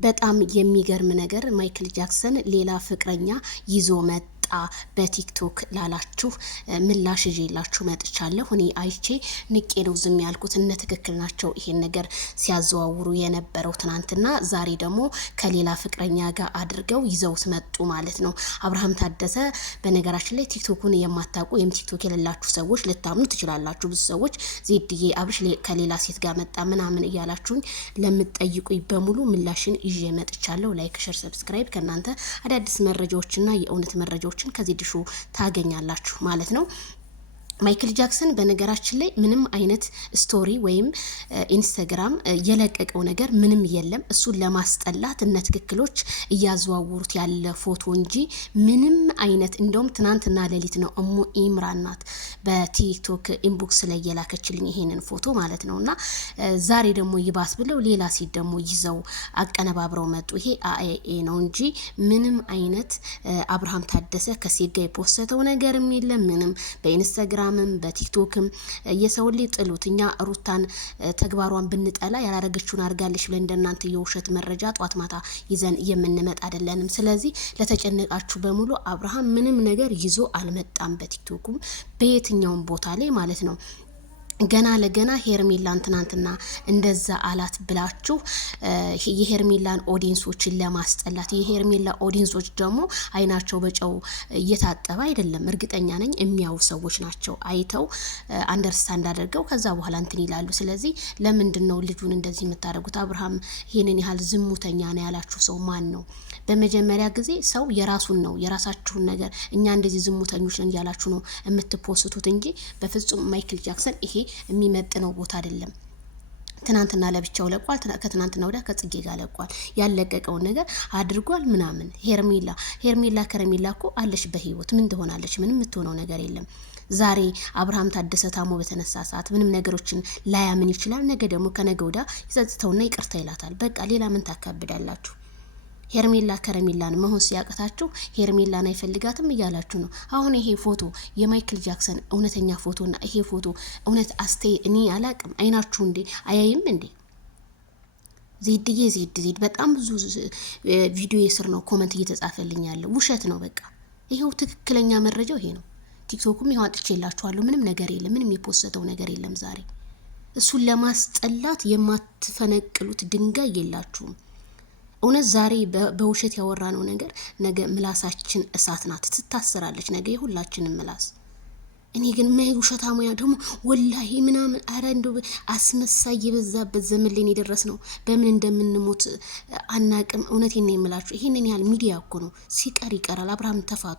በጣም የሚገርም ነገር ማይክል ጃክሰን ሌላ ፍቅረኛ ይዞ መጣ በቲክቶክ ላላችሁ ምላሽ ይዤላችሁ መጥቻለሁ። እኔ አይቼ ንቄ ነው ዝም ያልኩት። እነ ትክክል ናቸው ይሄን ነገር ሲያዘዋውሩ የነበረው ትናንትና። ዛሬ ደግሞ ከሌላ ፍቅረኛ ጋር አድርገው ይዘውት መጡ ማለት ነው። አብርሃም ታደሰ በነገራችን ላይ ቲክቶኩን የማታውቁ ወይም ቲክቶክ የሌላችሁ ሰዎች ልታምኑ ትችላላችሁ። ብዙ ሰዎች ዜድዬ አብርሽ ከሌላ ሴት ጋር መጣ ምናምን እያላችሁኝ ለምትጠይቁኝ በሙሉ ምላሽን ይዤ መጥቻለሁ። ላይክ፣ ሸር፣ ሰብስክራይብ ከእናንተ አዳዲስ መረጃዎችና የእውነት መረጃዎችን ከዚህ ድሹ ታገኛላችሁ ማለት ነው። ማይክል ጃክሰን በነገራችን ላይ ምንም አይነት ስቶሪ ወይም ኢንስታግራም የለቀቀው ነገር ምንም የለም። እሱን ለማስጠላት እነ ትክክሎች እያዘዋወሩት ያለ ፎቶ እንጂ ምንም አይነት እንደውም ትናንትና ሌሊት ነው እሙ ኢምራን ናት በቲክቶክ ኢንቦክስ ላይ የላከችልኝ ይሄንን ፎቶ ማለት ነውና ዛሬ ደግሞ ይባስ ብለው ሌላ ሴት ደግሞ ይዘው አቀነባብረው መጡ። ይሄ አኤ ነው እንጂ ምንም አይነት አብርሃም ታደሰ ከሴት ጋር የፖስተው ነገርም የለም። ምንም በኢንስታግራም በቲክቶክም የሰው ልጅ ጥሉት። እኛ ሩታን ተግባሯን ብንጠላ ያላረገችውን አርጋለች ብለን እንደናንተ የውሸት መረጃ ጧት ማታ ይዘን የምንመጣ አይደለንም። ስለዚህ ለተጨነቃችሁ በሙሉ አብርሃም ምንም ነገር ይዞ አልመጣም። በቲክቶኩም በየትኛውም ቦታ ላይ ማለት ነው። ገና ለገና ሄርሜላን ትናንትና እንደዛ አላት ብላችሁ የሄርሜላን ኦዲየንሶችን ለማስጠላት የሄርሜላ ኦዲየንሶች ደግሞ አይናቸው በጨው እየታጠበ አይደለም። እርግጠኛ ነኝ የሚያው ሰዎች ናቸው። አይተው አንደርስታንድ አድርገው ከዛ በኋላ እንትን ይላሉ። ስለዚህ ለምንድን ነው ልጁን እንደዚህ የምታደርጉት? አብርሃም ይሄንን ያህል ዝሙተኛ ነው ያላችሁ ሰው ማን ነው? በመጀመሪያ ጊዜ ሰው የራሱን ነው የራሳችሁን ነገር እኛ እንደዚህ ዝሙተኞች ነን ያላችሁ ነው የምትፖስቱት እንጂ በፍጹም ማይክል ጃክሰን ይሄ የሚመጥነው ቦታ አይደለም። ትናንትና ለብቻው ለቋል። ከትናንትና ወዲያ ከጽጌ ጋር ለቋል። ያለቀቀውን ነገር አድርጓል ምናምን። ሄርሜላ ከረሜላ እኮ አለሽ በህይወት ምን ትሆናለች? ምንም የምትሆነው ነገር የለም። ዛሬ አብርሃም ታደሰ ታሞ በተነሳ ሰዓት ምንም ነገሮችን ላያምን ይችላል። ነገ ደግሞ ከነገ ወዲያ ይጸጽተውና ይቅርታ ይላታል። በቃ ሌላ ምን ታካብዳላችሁ? ሄርሜላ ከረሜላን መሆን ሲያቀታችሁ ሄርሜላን አይፈልጋትም እያላችሁ ነው። አሁን ይሄ ፎቶ የማይክል ጃክሰን እውነተኛ ፎቶና ይሄ ፎቶ እውነት እኔ አላቅም። አይናችሁ እንዴ አያይም እንዴ? ዜድ በጣም ብዙ ቪዲዮ የስር ነው ኮመንት እየተጻፈልኝ ያለ ውሸት ነው። በቃ ይሄው ትክክለኛ መረጃው ይሄ ነው። ቲክቶኩም ይሄው አጥቼላችኋለሁ። ምንም ነገር የለም። ምንም የፖስተው ነገር የለም። ዛሬ እሱን ለማስጠላት የማትፈነቅሉት ድንጋይ የላችሁም። እውነት ዛሬ በውሸት ያወራ ነው ነገር ነገ ምላሳችን እሳት ናት፣ ትታሰራለች ነገ የሁላችንም ምላስ። እኔ ግን ማይ ውሸታሙያ ደግሞ ወላሂ ምናምን አረ እንደው አስመሳይ የበዛበት ዘመን ላይ የደረስ ነው። በምን እንደምንሞት አናቅም። እውነቴን ነው የምላችሁ። ይሄንን ያህል ሚዲያ እኮ ነው ሲቀር ይቀራል። አብርሃም ተፋቱ።